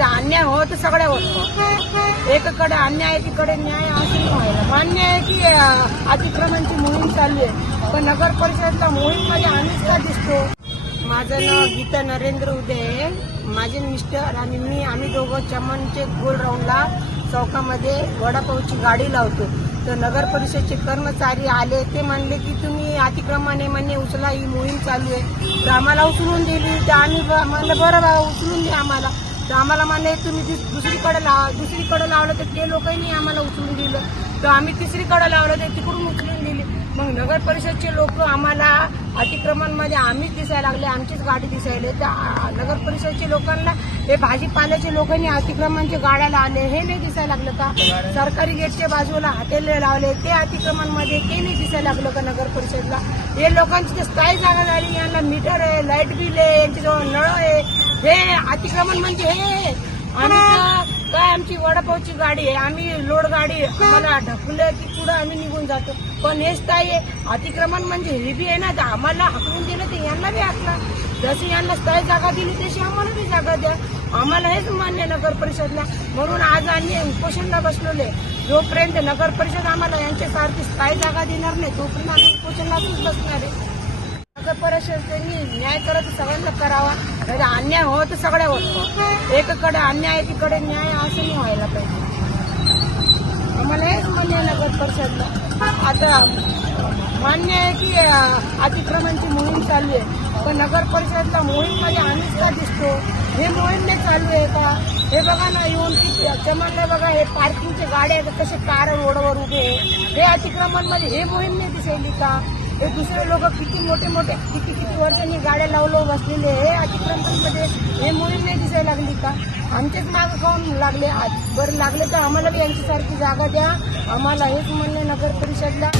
अन्याय होत सगळ्या होत. एकीकडे अन्याय एकीकडे न्याय असं व्हायला मान्य आहे की अतिक्रमणची मोहीम चालली आहे. पण नगर परिषदला मोहीममध्ये आम्हीच का दिसतो. माझं नाव गीता नरेंद्र उदय आहे. माझे मिस्टर आणि मी आम्ही दोघं चमनचे गोल राऊंडला चौकामध्ये वडापावची गाडी लावतो. तर नगर परिषदचे कर्मचारी आले ते म्हणले की तुम्ही अतिक्रमाने म्हणणे उचला ही मोहीम चालू आहे. तर आम्हाला उचलून दिली तर आम्ही ब- म्हणलं बरं बाबा उचलून द्या आम्हाला. तर आम्हाला म्हणले तुम्ही दुसरीकडे लावा दुसरीकडे लावलं तर ते लोकांनी आम्हाला उचलून दिलं. तर आम्ही तिसरीकडे लावलं तर तिकडून उचलून दिली. मग नगर परिषदचे लोक आम्हाला अतिक्रमणमध्ये आम्हीच दिसायला लागले आमचीच गाडी दिसायले त्या नगर परिषदच्या लोकांना हे भाजीपाल्याच्या लोकांनी अतिक्रमणच्या गाड्या लावले हे नाही दिसायला लागलं का? सरकारी गेटच्या बाजूला हॉटेल लावले ते अतिक्रमणमध्ये ते नाही दिसायला लागलं का नगर परिषदला? हे लोकांची तर स्थायी जागा झाली यांना मीटर आहे लाइट बिल आहे यांच्याजवळ नळ आहे. हे अतिक्रमण म्हणजे हे. आमची वडापावची गाडी आहे. आम्ही लोड गाडी आम्हाला ढकलं की पुढं आम्ही निघून जातो. पण हेच काय आहे अतिक्रमण म्हणजे हे बी आहे ना तर आम्हाला हकलून दिलं तर यांना बी हाकला जशी यांना स्थायी जागा दिली तशी आम्हाला बी जागा द्या. आम्हाला हेच मान्य आहे नगर परिषदला. म्हणून आज आम्ही उपोषणला बसलेले जोपर्यंत नगर परिषद आम्हाला यांच्यासारखी स्थायी जागा देणार नाही तोपर्यंत आम्ही उपोषणलाच बसणार आहे. नगर परिषदेनी न्याय करत सगळ्यांना करावा. नाही तर अन्याय होत सगळ्या होत एकीकडे अन्याय एकीकडे न्याय असं नाही व्हायला पाहिजे. मला हेच मान्य नगर परिषदला. आता मान्य आहे की अतिक्रमणची मोहीम चालू आहे. पण नगर परिषदला मोहीममध्ये आम्हीच का दिसतो? हे मोहीम नाही चालू आहे का? हे बघा ना येऊन की चमनला बघा हे पार्किंगचे गाड्या आहेत, कसे कार रोडवर उभे हे अतिक्रमणमध्ये हे मोहीम नाही दिसायली का? हे दुसरे लोक किती मोठे मोठे किती किती वर्षांनी गाड्या लावलो बसलेले हे अतिक्रमणमध्ये हे मुली नाही दिसायला लागली का? आमचेच माग खाऊन लागले? आज बरं लागले तर आम्हाला बी यांच्यासारखी जागा द्या. आम्हाला हेच म्हणणं नगर परिषदला